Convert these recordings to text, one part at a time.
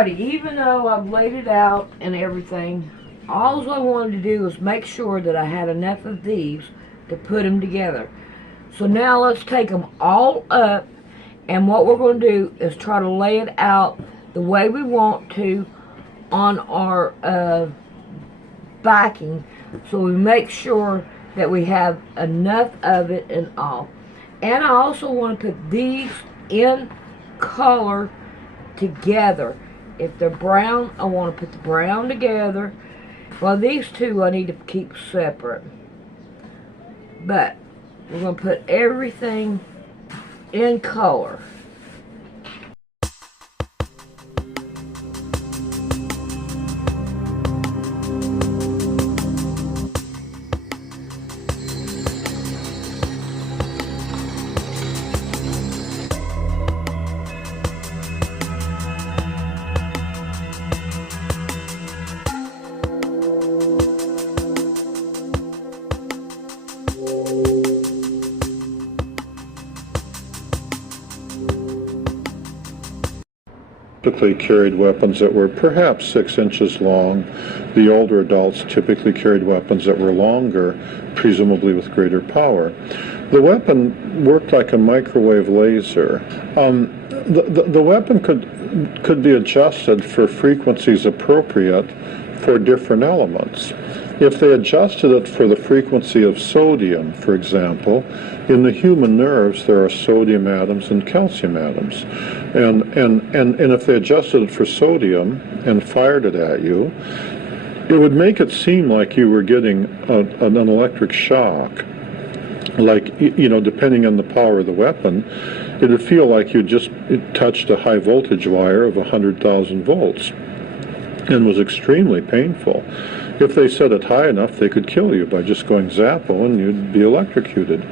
everybody, even though I've laid it out and everything, all I wanted to do was make sure that I had enough of these to put them together. So now let's take them all up, and what we're going to do is try to lay it out the way we want to on our backing, so we make sure that we have enough of it and all. And I also want to put these in color together. If they're brown, I want to put the brown together. Well, these two I need to keep separate. But we're going to put everything in color. Typically carried weapons that were perhaps 6 inches long. The older adults typically carried weapons that were longer, presumably with greater power. The weapon worked like a microwave laser. The weapon could be adjusted for frequencies appropriate for different elements. If they adjusted it for the frequency of sodium, for example, in the human nerves there are sodium atoms and calcium atoms. And if they adjusted it for sodium and fired it at you, it would make it seem like you were getting an electric shock. Like, you know, depending on the power of the weapon, it would feel like you just touched a high voltage wire of 100,000 volts and was extremely painful. If they set it high enough, they could kill you by just going zappo and you'd be electrocuted.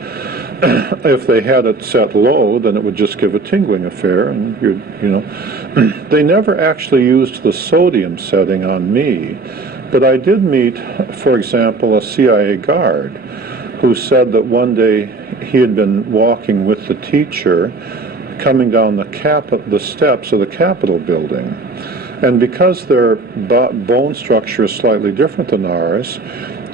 If they had it set low, then it would just give a tingling affair, and you know. They never actually used the sodium setting on me, but I did meet, for example, a CIA guard who said that one day he had been walking with the teacher coming down the steps of the Capitol building. And because their bone structure is slightly different than ours,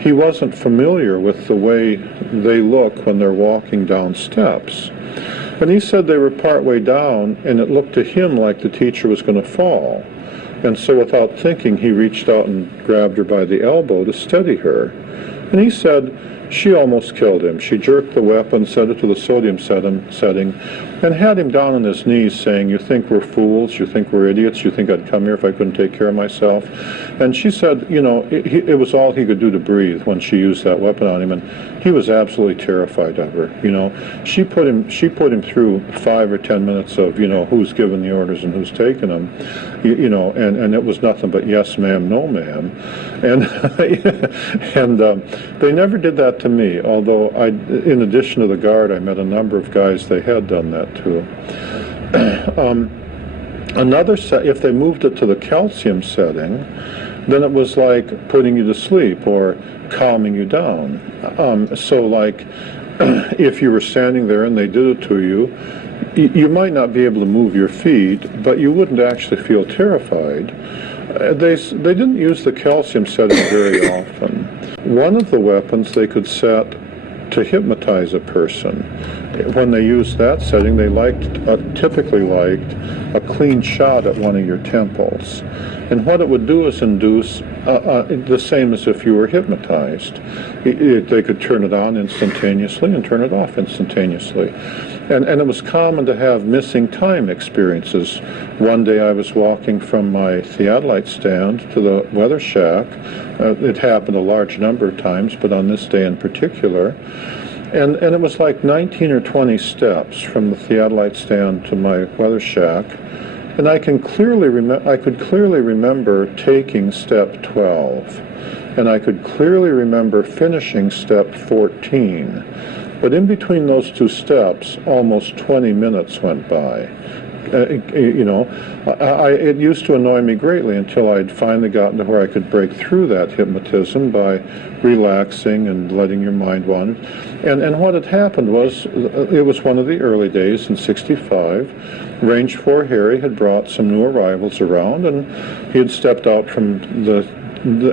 he wasn't familiar with the way they look when they're walking down steps. And he said they were partway down, and it looked to him like the teacher was going to fall. And so without thinking, he reached out and grabbed her by the elbow to steady her. And he said she almost killed him. She jerked the weapon, set it to the sodium setting, and had him down on his knees saying, "You think we're fools? You think we're idiots? You think I'd come here if I couldn't take care of myself?" And she said, you know, it was all he could do to breathe when she used that weapon on him, and he was absolutely terrified of her. You know, she put him through 5 or 10 minutes of, you know, who's giving the orders and who's taking them, you know, and it was nothing but yes ma'am, no ma'am, and they never did that to me. Although in addition to the guard, I met a number of guys they had done that to. If they moved it to the calcium setting, then it was like putting you to sleep or calming you down. So like if you were standing there and they did it to you, you might not be able to move your feet, but you wouldn't actually feel terrified. They didn't use the calcium setting very often. One of the weapons they could set to hypnotize a person. When they used that setting, they typically liked a clean shot at one of your temples. And what it would do is induce the same as if you were hypnotized. They could turn it on instantaneously and turn it off instantaneously. And it was common to have missing time experiences. One day I was walking from my theodolite stand to the weather shack. It happened a large number of times, but on this day in particular. And it was like 19 or 20 steps from the theodolite stand to my weather shack. And I could clearly remember taking step 12. And I could clearly remember finishing step 14. But in between those two steps, almost 20 minutes went by. It used to annoy me greatly until I'd finally gotten to where I could break through that hypnotism by relaxing and letting your mind wander. And what had happened was, it was one of the early days in '65. Range 4 Harry had brought some new arrivals around, and he had stepped out from the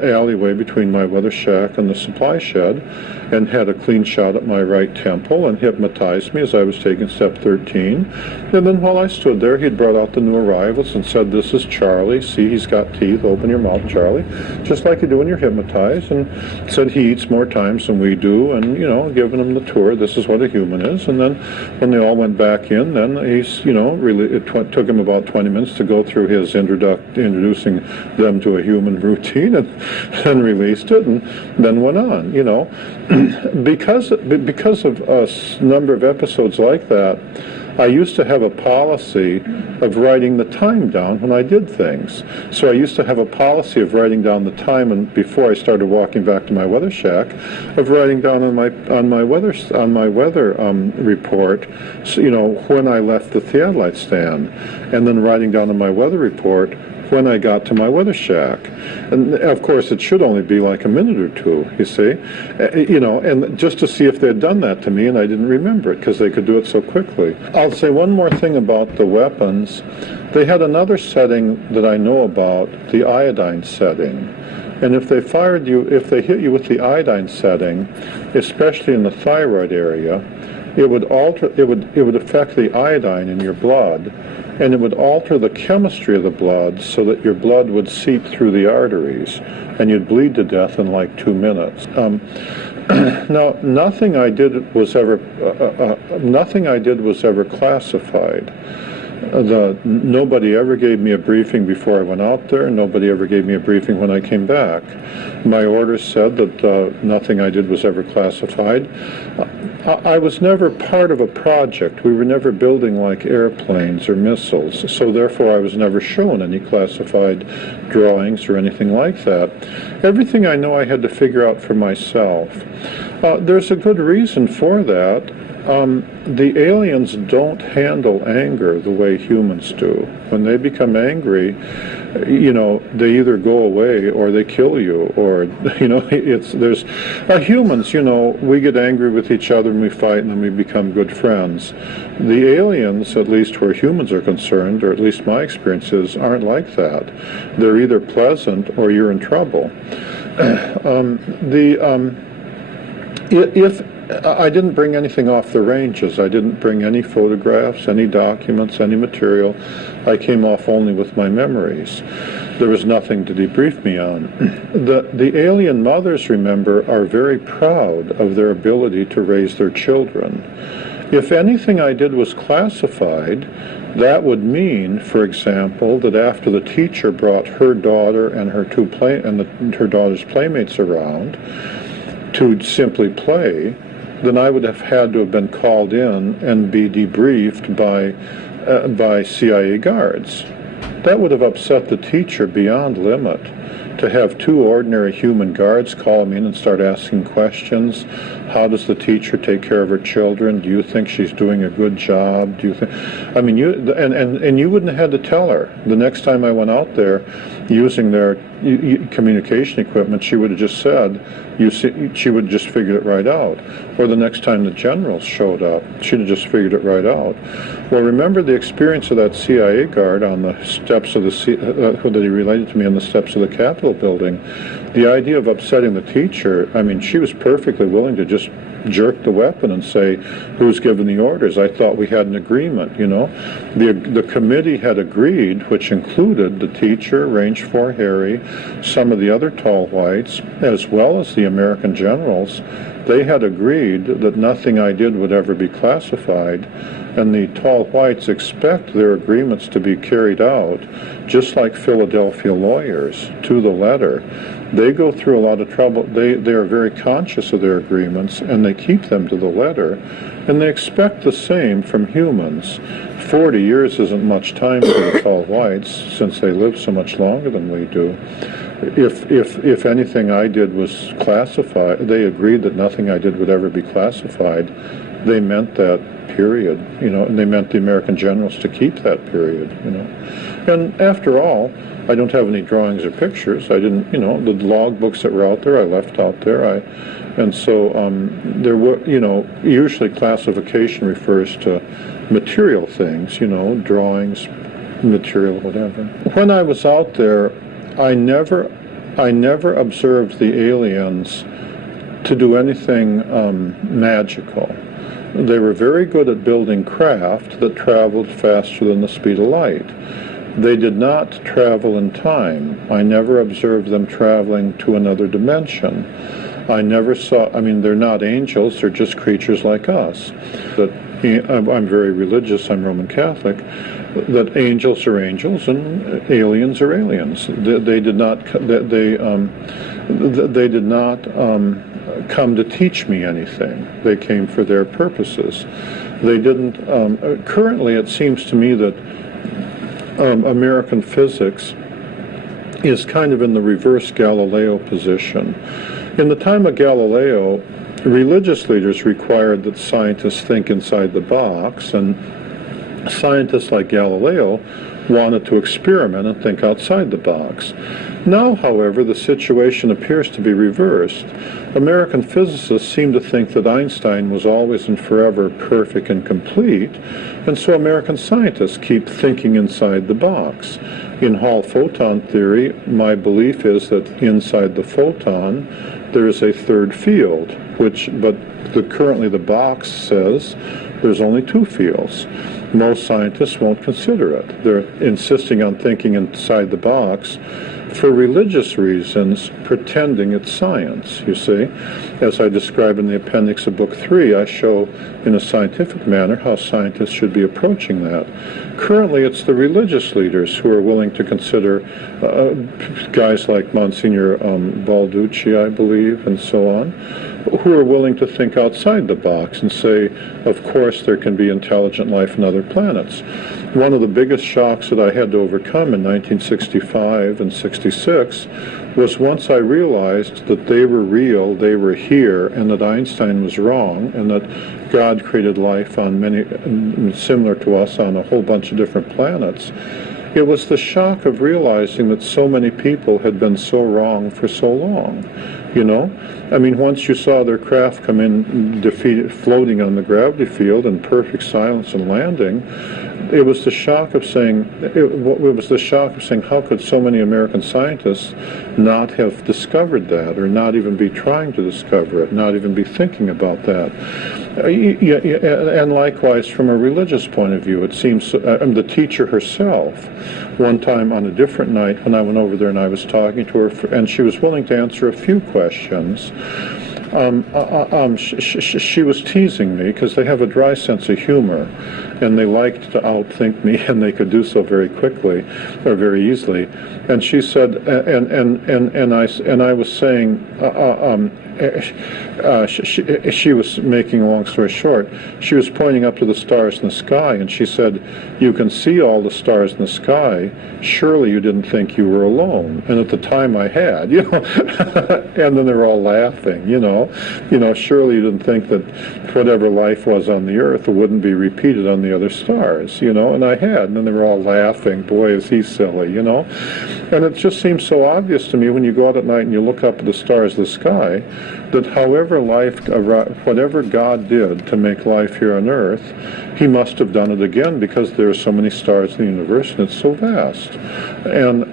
alleyway between my weather shack and the supply shed and had a clean shot at my right temple and hypnotized me as I was taking step 13. And then while I stood there, he'd brought out the new arrivals and said, "This is Charlie. See, he's got teeth. Open your mouth, Charlie," just like you do when you're hypnotized, and said he eats more times than we do, and, giving him the tour. This is what a human is. And then when they all went back in, then he's, really, it took him about 20 minutes to go through his introducing them to a human routine, and released it, and then went on. Because of a number of episodes like that, I used to have a policy of writing the time down when I did things. So I used to have a policy of writing down the time, and before I started walking back to my weather shack, of writing down on my weather report, when I left the theodolite stand, and then writing down on my weather report when I got to my weather shack. And of course, it should only be like a minute or two, you see, and just to see if they'd done that to me, and I didn't remember it because they could do it so quickly. I'll say one more thing about the weapons. They had another setting that I know about, the iodine setting. And if they hit you with the iodine setting, especially in the thyroid area, it would affect the iodine in your blood, and it would alter the chemistry of the blood so that your blood would seep through the arteries, and you'd bleed to death in like 2 minutes. Now, nothing I did was ever classified. Nobody ever gave me a briefing before I went out there. Nobody ever gave me a briefing when I came back. My orders said that nothing I did was ever classified. I was never part of a project. We were never building like airplanes or missiles, so therefore I was never shown any classified drawings or anything like that. Everything I know I had to figure out for myself. There's a good reason for that. The aliens don't handle anger the way humans do. When they become angry, they either go away or they kill you, or humans, we get angry with each other and we fight and then we become good friends. The aliens, at least where humans are concerned, or at least my experiences, aren't like that. They're either pleasant or you're in trouble. If I didn't bring anything off the ranges. I didn't bring any photographs, any documents, any material. I came off only with my memories. There was nothing to debrief me on. The alien mothers, remember, are very proud of their ability to raise their children. If anything I did was classified, that would mean, for example, that after the teacher brought her daughter and her her daughter's playmates around to simply play, then I would have had to have been called in and be debriefed by CIA guards. That would have upset the teacher beyond limit. To have 2 ordinary human guards call me in and start asking questions. How does the teacher take care of her children? Do you think she's doing a good job? Do you think? I mean, you wouldn't have had to tell her. The next time I went out there, using their communication equipment, she would have just said, she would have just figured it right out. Or the next time the generals showed up, she'd have just figured it right out. Well, remember the experience of that CIA guard on the steps of that he related to me on the steps of the Capitol building. The idea of upsetting the teacher, I mean, she was perfectly willing to just jerk the weapon and say, who's given the orders? I thought we had an agreement, The committee had agreed, which included the teacher, Range 4 Harry, some of the other tall whites, as well as the American generals. They had agreed that nothing I did would ever be classified, and the tall whites expect their agreements to be carried out, just like Philadelphia lawyers, to the letter. They go through a lot of trouble. They are very conscious of their agreements, and they keep them to the letter, and they expect the same from humans. 40 years isn't much time for the tall whites, since they live so much longer than we do. If anything I did was classified, they agreed that nothing I did would ever be classified, they meant that period, and they meant the American generals to keep that period, And after all, I don't have any drawings or pictures. I didn't, the log books that were out there, I left out there. And so there were, usually classification refers to material things, drawings, material, whatever. When I was out there, I never observed the aliens to do anything magical. They were very good at building craft that traveled faster than the speed of light. They did not travel in time. I never observed them traveling to another dimension. I never saw, they're not angels, they're just creatures like us. I'm very religious, I'm Roman Catholic, that angels are angels and aliens are aliens. They did not come to teach me anything. They came for their purposes. They didn't, currently it seems to me that American physics is kind of in the reverse Galileo position. In the time of Galileo, religious leaders required that scientists think inside the box, and scientists like Galileo wanted to experiment and think outside the box. Now, however, the situation appears to be reversed. American physicists seem to think that Einstein was always and forever perfect and complete, and so American scientists keep thinking inside the box. In Hall photon theory, my belief is that inside the photon there is a third field, currently the box says there's only two fields. Most scientists won't consider it. They're insisting on thinking inside the box for religious reasons, pretending it's science, you see. As I describe in the appendix of Book 3, I show in a scientific manner how scientists should be approaching that. Currently, it's the religious leaders who are willing to consider guys like Monsignor Balducci, I believe, and so on, who are willing to think outside the box and say, of course, there can be intelligent life on other planets. One of the biggest shocks that I had to overcome in 1965 and 66 was once I realized that they were real, they were here, and that Einstein was wrong, and that God created life on many, similar to us, on a whole bunch of different planets. It was the shock of realizing that so many people had been so wrong for so long, once you saw their craft come in defeated, floating on the gravity field in perfect silence and landing, it was the shock of saying, how could so many American scientists not have discovered that, or not even be trying to discover it, not even be thinking about that? And likewise, from a religious point of view, it seems, the teacher herself, one time on a different night when I went over there and I was talking to her, and she was willing to answer a few questions, she was teasing me because they have a dry sense of humor, and they liked to outthink me, and they could do so very quickly or very easily. And she said, and I was saying, she was making a long story short. She was pointing up to the stars in the sky, and she said, "You can see all the stars in the sky. Surely you didn't think you were alone." And at the time, I had, And then they were all laughing, Surely you didn't think that whatever life was on the Earth wouldn't be repeated on the other stars, And I had, and then they were all laughing. Boy, is he silly, And it just seems so obvious to me when you go out at night and you look up at the stars of the sky, that whatever God did to make life here on Earth, he must have done it again, because there are so many stars in the universe and it's so vast. And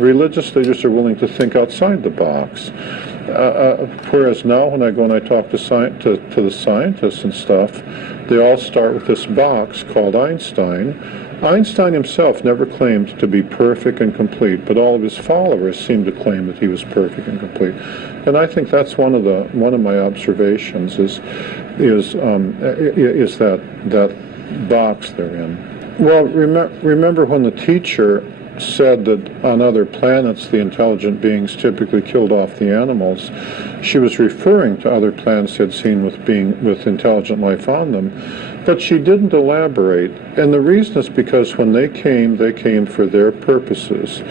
religious leaders are willing to think outside the box. Whereas now when I go and I talk to the scientists and stuff, they all start with this box called Einstein. Einstein himself never claimed to be perfect and complete, but all of his followers seem to claim that he was perfect and complete. And I think that's one of my observations is that box they're in. Well, remember when the teacher said that on other planets the intelligent beings typically killed off the animals, she was referring to other planets she had seen with intelligent life on them. But she didn't elaborate, and the reason is because when they came for their purposes.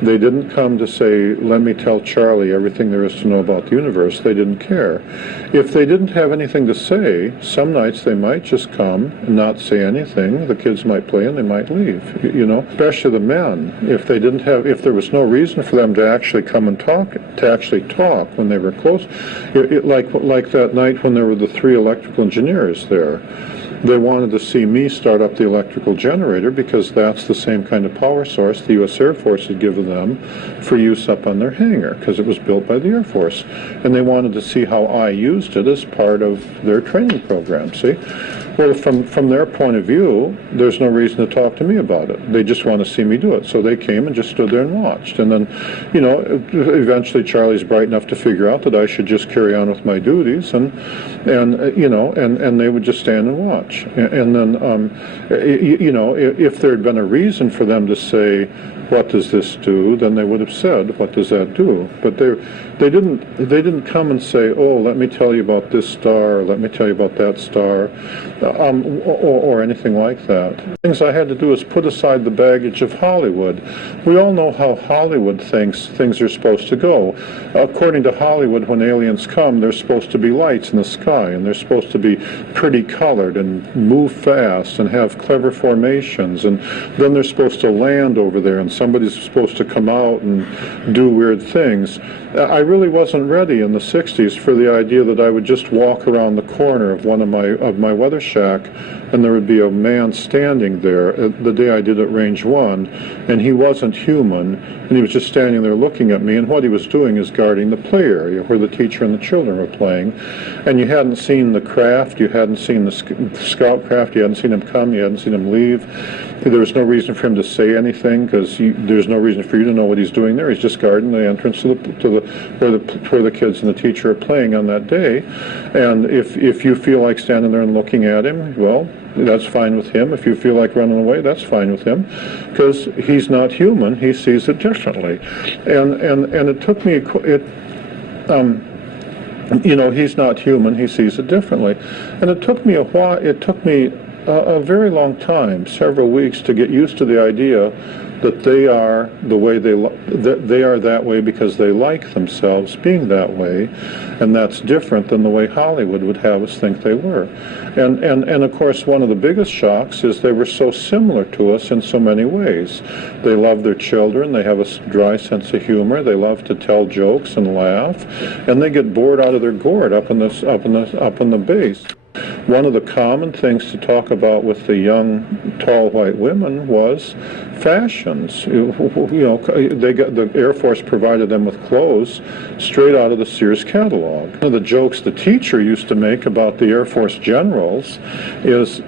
They didn't come to say, let me tell Charlie everything there is to know about the universe. They didn't care. If they didn't have anything to say, some nights they might just come and not say anything. The kids might play and they might leave, you know, especially the men. If there was no reason for them to actually come and talk when they were close, like that night when there were the 3 electrical engineers there. They wanted to see me start up the electrical generator because that's the same kind of power source the U.S. Air Force had given them for use up on their hangar because it was built by the Air Force. And they wanted to see how I used it as part of their training program, see? Well, from their point of view, there's no reason to talk to me about it. They just want to see me do it. So they came and just stood there and watched. And then, you know, eventually Charlie's bright enough to figure out that I should just carry on with my duties, and they would just stand and watch. And then, you know, if there had been a reason for them to say, what does this do, then they would have said, what does that do? But they didn't come and say, oh, let me tell you about this star, or let me tell you about that star, or anything like that. Things I had to do is put aside the baggage of Hollywood. We all know how Hollywood thinks things are supposed to go. According to Hollywood, when aliens come, there's supposed to be lights in the sky, and they're supposed to be pretty colored and move fast and have clever formations, and then they're supposed to land over there, and somebody's supposed to come out and do weird things. I really wasn't ready in the 60s for the idea that I would just walk around the corner of one of my weather shack and there would be a man standing there the day I did at Range 1, and he wasn't human, and he was just standing there looking at me, and what he was doing is guarding the play area where the teacher and the children were playing. And you hadn't seen the craft, you hadn't seen the scout craft, you hadn't seen him come, you hadn't seen him leave. There was no reason for him to say anything because there's no reason for you to know what he's doing there. He's just guarding the entrance to where the kids and the teacher are playing on that day. And if you feel like standing there and looking at him, well, that's fine with him. If you feel like running away, that's fine with him, because he's not human. He sees it differently. And it took me you know, he's not human. He sees it differently. And it took me a while. It took me a very long time, several weeks, to get used to the idea that they are the way they are that way because they like themselves being that way, and that's different than the way Hollywood would have us think they were. And of course, one of the biggest shocks is they were so similar to us in so many ways. They love their children. They have a dry sense of humor. They love to tell jokes and laugh, and they get bored out of their gourd up in the base. One of the common things to talk about with the young, tall white women was fashions. You know, the Air Force provided them with clothes straight out of the Sears catalog. One of the jokes the teacher used to make about the Air Force generals is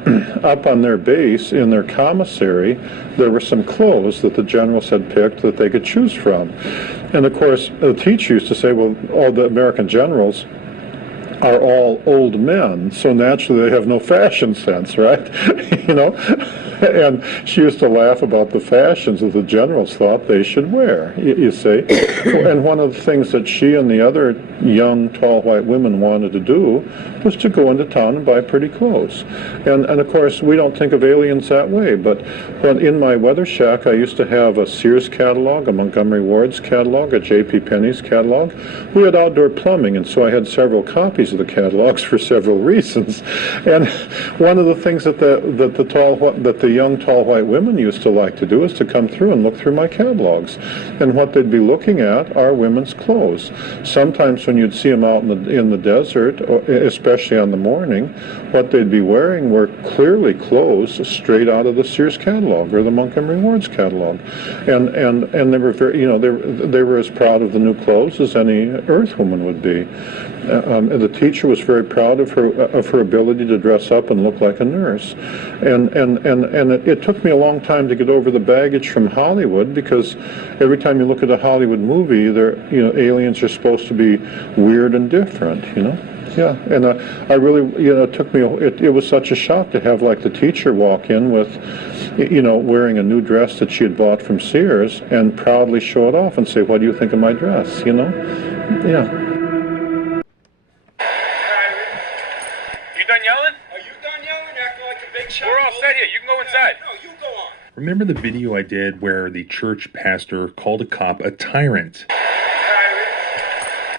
up on their base, in their commissary, there were some clothes that the generals had picked that they could choose from. And of course, the teacher used to say, well, all the American generals are all old men, so naturally they have no fashion sense, right? You know? And she used to laugh about the fashions that the generals thought they should wear, you see. And one of the things that she and the other young, tall white women wanted to do was to go into town and buy pretty clothes. And of course, we don't think of aliens that way, but when in my weather shack, I used to have a Sears catalog, a Montgomery Ward's catalog, a J.P. Penney's catalog. We had outdoor plumbing, and so I had several copies of the catalogs for several reasons. And one of the things that the young, tall white women used to like to do is to come through and look through my catalogs. And what they'd be looking at are women's clothes. Sometimes when you'd see them out in the desert, especially on the morning, what they'd be wearing were clearly clothes straight out of the Sears catalog or the Montgomery Ward's catalog. And they were very, you know, they were as proud of the new clothes as any Earth woman would be. The teacher was very proud of her ability to dress up and look like a nurse. And it took me a long time to get over the baggage from Hollywood, because every time you look at a Hollywood movie, aliens are supposed to be weird and different, you know. Yeah, and I really, it took me, it was such a shock to have, like, the teacher walk in with, wearing a new dress that she had bought from Sears and proudly show it off and say, what do you think of my dress, you know? Yeah. You done yelling? Are you done yelling? Acting like Remember the video I did where the church pastor called a cop a tyrant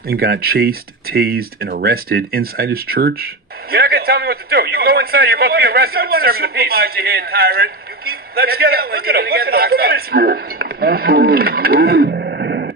and got chased, tased, and arrested inside his church? You're not going to tell me what to do. You can go inside. You're about to be arrested for disturbing the peace. Here, tyrant. Let's get him. Look at him. Look at him.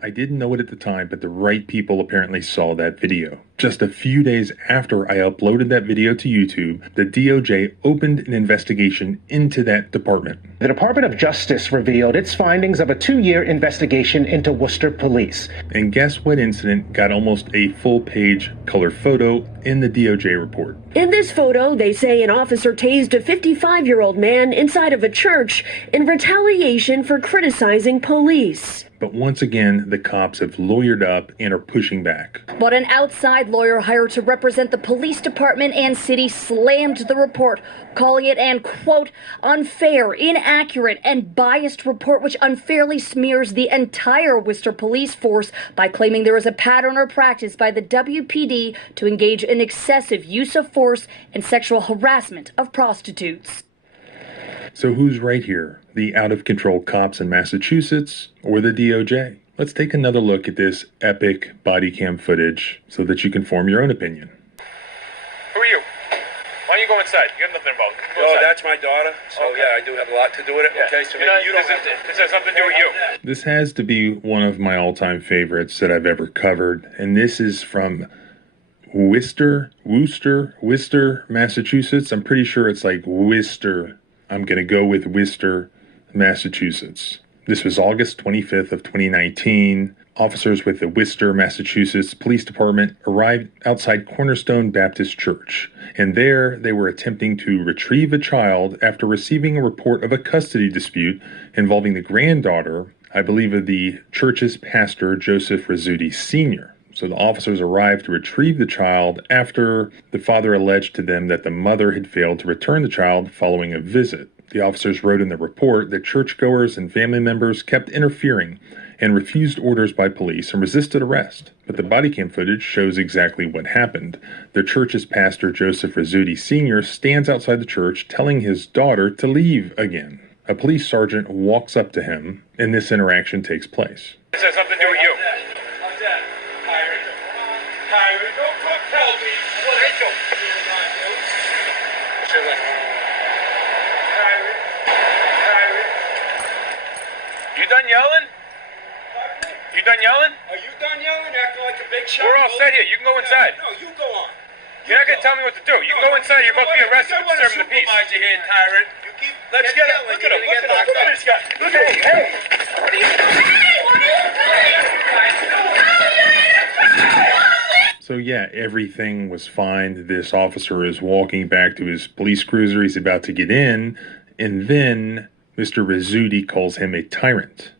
I didn't know it at the time, but the right people apparently saw that video. Just a few days after I uploaded that video to YouTube, the DOJ opened an investigation into that department. The Department of Justice revealed its findings of a 2-year investigation into Worcester Police. And guess what incident got almost a full-page color photo in the DOJ report? In this photo, they say an officer tased a 55-year-old man inside of a church in retaliation for criticizing police. But once again, the cops have lawyered up and are pushing back. But an outside lawyer hired to represent the police department and city slammed the report, calling it an, quote, unfair, inaccurate, and biased report which unfairly smears the entire Worcester police force by claiming there is a pattern or practice by the WPD to engage in excessive use of force and sexual harassment of prostitutes. So who's right here? The out-of-control cops in Massachusetts or the DOJ? Let's take another look at this epic body cam footage so that you can form your own opinion. Who are you? Why don't you go inside? You got nothing involved. Oh, that's my daughter. So Okay. yeah, I do have a lot to do with it. Yeah. Okay, so You know, maybe you don't have to. this has something to do with you. This has to be one of my all-time favorites that I've ever covered, and this is from Worcester, Massachusetts. I'm pretty sure it's like Worcester. I'm going to go with Worcester, Massachusetts. This was August 25th of 2019. Officers with the Worcester, Massachusetts Police Department arrived outside Cornerstone Baptist Church, and there they were attempting to retrieve a child after receiving a report of a custody dispute involving the granddaughter, I believe, of the church's pastor, Joseph Rizzuti Sr. So the officers arrived to retrieve the child after the father alleged to them that the mother had failed to return the child following a visit. The officers wrote in the report that churchgoers and family members kept interfering and refused orders by police and resisted arrest. But the body cam footage shows exactly what happened. The church's pastor, Joseph Rizzuti Sr., stands outside the church telling his daughter to leave again. A police sergeant walks up to him, and this interaction takes place. This has something to do with you. How's that? Pirate, don't tell me. What is it? You done yelling? You done yelling? Are you done yelling? Acting like a big shot? We're all set here. You can go inside. No, you go on. You're not going to tell me what to do. You can go inside. You're about to be arrested for disturbing the peace. Here, tyrant. You keep. Let's get him. Look at him. Look at this guy. Look at him. Hey. What are you doing? So yeah, everything was fine. This officer is walking back to his police cruiser. He's about to get in, and then Mr. Rizzuti calls him a tyrant.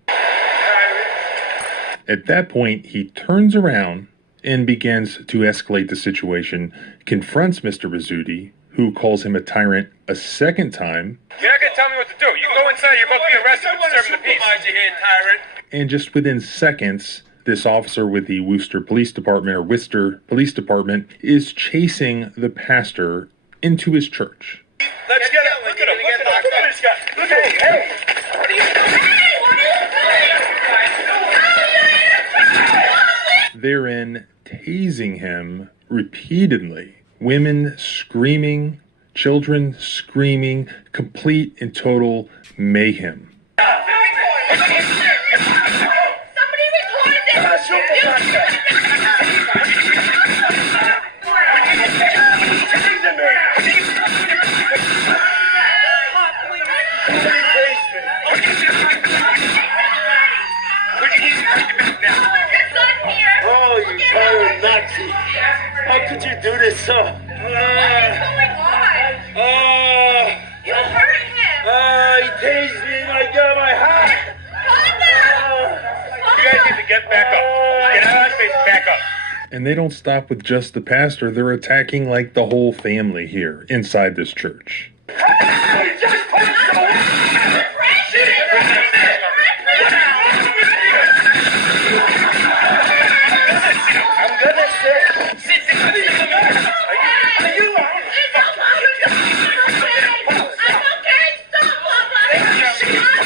At that point, he turns around and begins to escalate the situation, confronts Mr. Rizzuti, who calls him a tyrant a second time. You're not going to tell me what to do. You can go inside. You're about to be arrested for disturbing the peace. Here, tyrant. And just within seconds, this officer with the Worcester Police Department, or Worcester Police Department, is chasing the pastor into his church. Let's get him. Look at him. Look at this guy. Look at him. Hey. What are you doing? Therein tasing him repeatedly. Women screaming, children screaming, complete and total mayhem. Somebody recorded Oh, you tyrant Nazi. How could you do this, sir? What is going on? You hurt him. He tased me and I got my hat. You guys need to get back up. Get out of my face. Back up. And they don't stop with just the pastor. They're attacking like the whole family here inside this church. I'm gonna sit. I'm okay. Stop, Papa.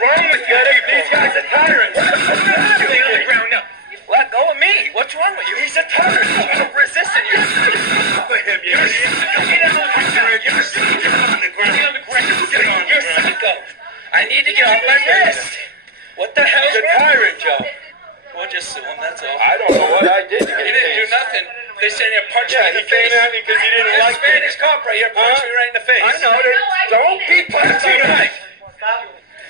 wrong with you? These guys are tyrants. Stay on the ground now. Let go of me. What's wrong with you? He's a tyrant. You're resisting. You're him. You're on the ground. You're psycho. I need to get off my wrist. What the hell? You're a tyrant, Joe. We'll just sue him, that's all. I don't know what I did to get He didn't do nothing. They said he punched me in the face. He came at me because he didn't like me. Spanish cop right here punched me right in the face. I know. Don't be punching me.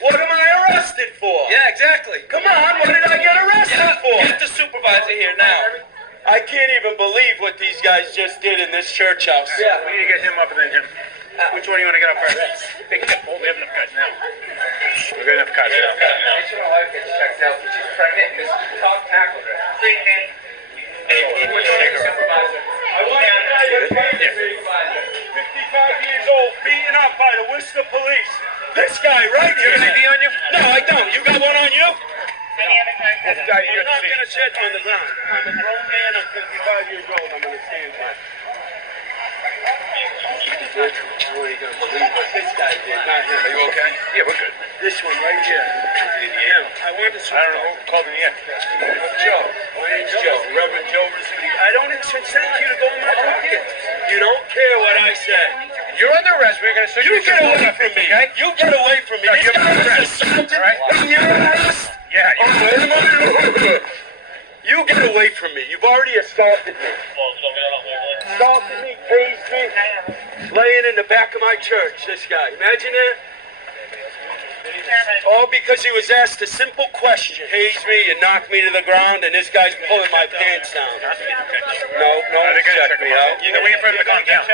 What am I arrested for? Yeah, exactly. Come on, what did I get arrested for? Get the supervisor here now. I can't even believe what these guys just did in this church house. Yeah, we need to get him up and then him. Which one do you want to get up first? Pick it up. Oh, we have enough guys now. We've got enough guys. Make sure my wife gets checked out because she's pregnant and this is tough tackle her. Supervisor. I want you guys to find the supervisor. 55 years old, beaten up by the Worcester police. This guy right here. You got an ID on you? No, I don't. You got one on you? Any other kind of I'm not going to sit on the ground. I'm a grown man. I'm 55 years old. I'm going to stand here. You're really going to believe what this guy did, not him. Are you okay? Yeah, we're good. This one right here. Him. I want to I don't know who called in the end. Joe. My name's Joe. Reverend Joe Rizzuti. I don't consent you to go in my pocket. You don't care what I said. You're under arrest. We're going to sue you. You get away from me. Okay? You get away from me. No, This you're guy under was arrest. assaulted. All right? And you're arrested. Yeah. Oh, wait a minute. You get away from me. You've already assaulted me. Assaulted me, tased me, laying in the back of my church, this guy. Imagine that. All because he was asked a simple question. Tased me and knocked me to the ground, and this guy's pulling my pants down. No one checked me out. They're waiting for him to calm down.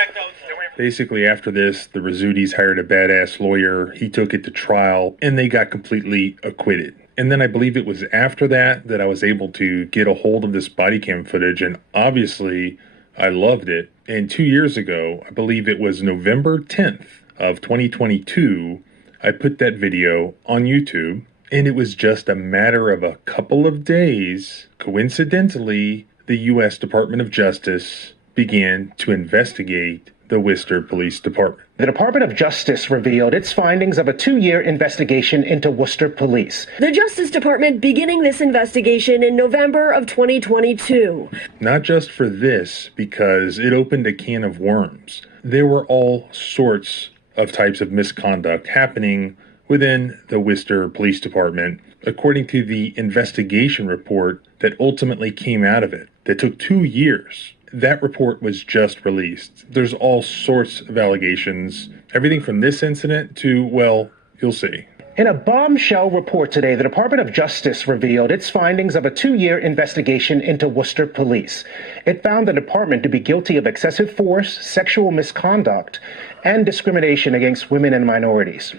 Basically, after this, the Rizzutis hired a badass lawyer. He took it to trial, and they got completely acquitted. And then I believe it was after that I was able to get a hold of this body cam footage, and obviously I loved it. And 2 years ago, I believe it was November 10th of 2022, I put that video on YouTube, and it was just a matter of a couple of days. Coincidentally, the U.S. Department of Justice began to investigate the Worcester Police Department. The Department of Justice revealed its findings of a 2-year investigation into Worcester Police. The Justice Department beginning this investigation in November of 2022. Not just for this, because it opened a can of worms. There were all sorts of types of misconduct happening within the Worcester Police Department, according to the investigation report that ultimately came out of it, that took 2 years. That report was just released. There's all sorts of allegations, everything from this incident to, well, you'll see. In a bombshell report today, the Department of Justice revealed its findings of a 2-year investigation into Worcester Police. It found the department to be guilty of excessive force, sexual misconduct, and discrimination against women and minorities.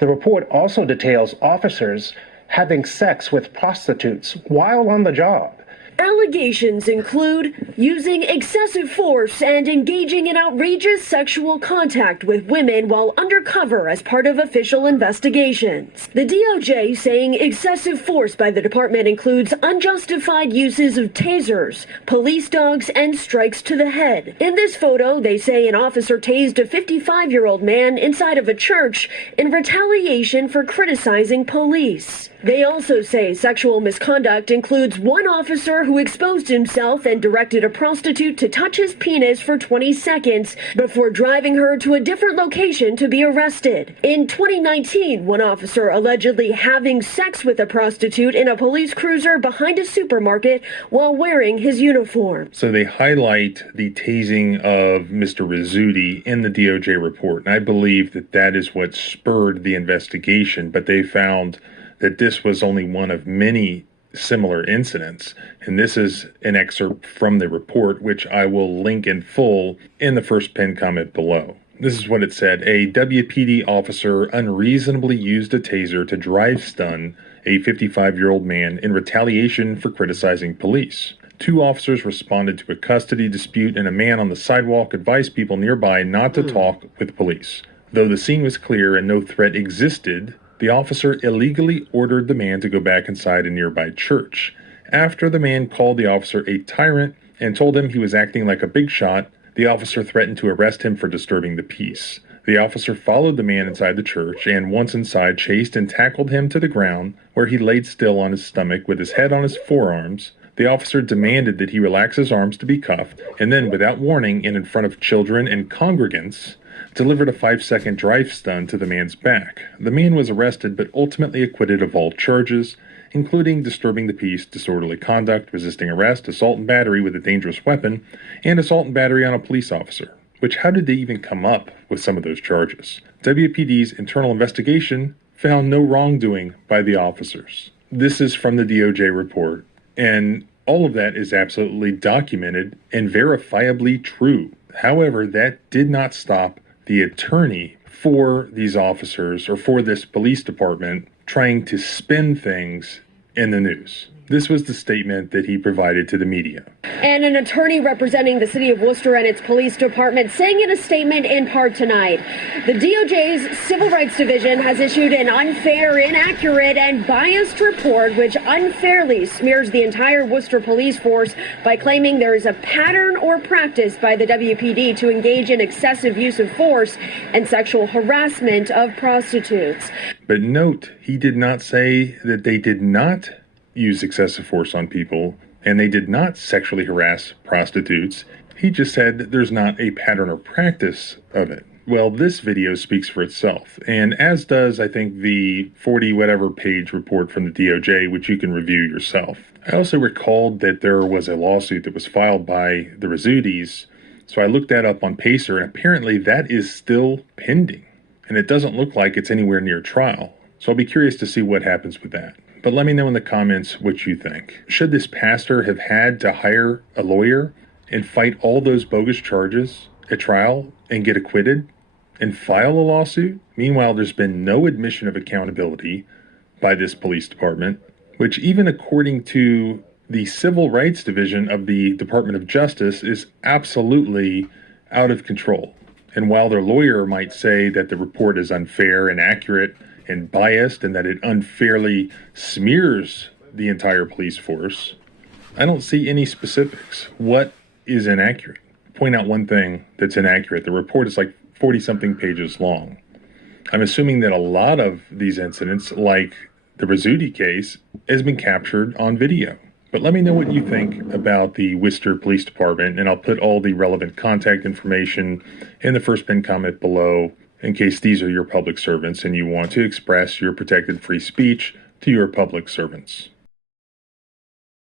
The report also details officers having sex with prostitutes while on the job. Allegations include using excessive force and engaging in outrageous sexual contact with women while undercover as part of official investigations. The DOJ saying excessive force by the department includes unjustified uses of tasers, police dogs, and strikes to the head. In this photo, they say an officer tased a 55-year-old man inside of a church in retaliation for criticizing police. They also say sexual misconduct includes one officer who exposed himself and directed a prostitute to touch his penis for 20 seconds before driving her to a different location to be arrested. In 2019, one officer allegedly having sex with a prostitute in a police cruiser behind a supermarket while wearing his uniform. So they highlight the tasing of Mr. Rizzuti in the DOJ report, and I believe that is what spurred the investigation, but they found that this was only one of many similar incidents. And this is an excerpt from the report, which I will link in full in the first pinned comment below. This is what it said. A WPD officer unreasonably used a taser to drive stun a 55-year-old man in retaliation for criticizing police. 2 officers responded to a custody dispute, and a man on the sidewalk advised people nearby not to talk with police. Though the scene was clear and no threat existed, the officer illegally ordered the man to go back inside a nearby church. After the man called the officer a tyrant and told him he was acting like a big shot, the officer threatened to arrest him for disturbing the peace. The officer followed the man inside the church and, once inside, chased and tackled him to the ground, where he laid still on his stomach with his head on his forearms. The officer demanded that he relax his arms to be cuffed, and then, without warning and in front of children and congregants, delivered a 5-second drive stun to the man's back. The man was arrested but ultimately acquitted of all charges, including disturbing the peace, disorderly conduct, resisting arrest, assault and battery with a dangerous weapon, and assault and battery on a police officer. Which, how did they even come up with some of those charges? WPD's internal investigation found no wrongdoing by the officers. This is from the DOJ report, and all of that is absolutely documented and verifiably true. However, that did not stop the attorney for these officers or for this police department trying to spin things in the news. This was the statement that he provided to the media. And an attorney representing the city of Worcester and its police department saying in a statement in part tonight, the DOJ's Civil Rights Division has issued an unfair, inaccurate, and biased report which unfairly smears the entire Worcester police force by claiming there is a pattern or practice by the WPD to engage in excessive use of force and sexual harassment of prostitutes. But note, he did not say that they did not use excessive force on people, and they did not sexually harass prostitutes. He just said that there's not a pattern or practice of it. Well, this video speaks for itself, and as does, I think, the 40-whatever page report from the DOJ, which you can review yourself. I also recalled that there was a lawsuit that was filed by the Rizzutis, so I looked that up on Pacer, and apparently that is still pending, and it doesn't look like it's anywhere near trial. So I'll be curious to see what happens with that. But let me know in the comments what you think. Should this pastor have had to hire a lawyer and fight all those bogus charges at trial and get acquitted and file a lawsuit? Meanwhile, there's been no admission of accountability by this police department, which even according to the Civil Rights Division of the Department of Justice is absolutely out of control. And while their lawyer might say that the report is unfair, inaccurate, and biased, and that it unfairly smears the entire police force, I don't see any specifics. What is inaccurate? Point out one thing that's inaccurate. The report is like 40-something pages long. I'm assuming that a lot of these incidents, like the Rizzuti case, has been captured on video. But let me know what you think about the Worcester Police Department, and I'll put all the relevant contact information in the first pinned comment below, in case these are your public servants and you want to express your protected free speech to your public servants.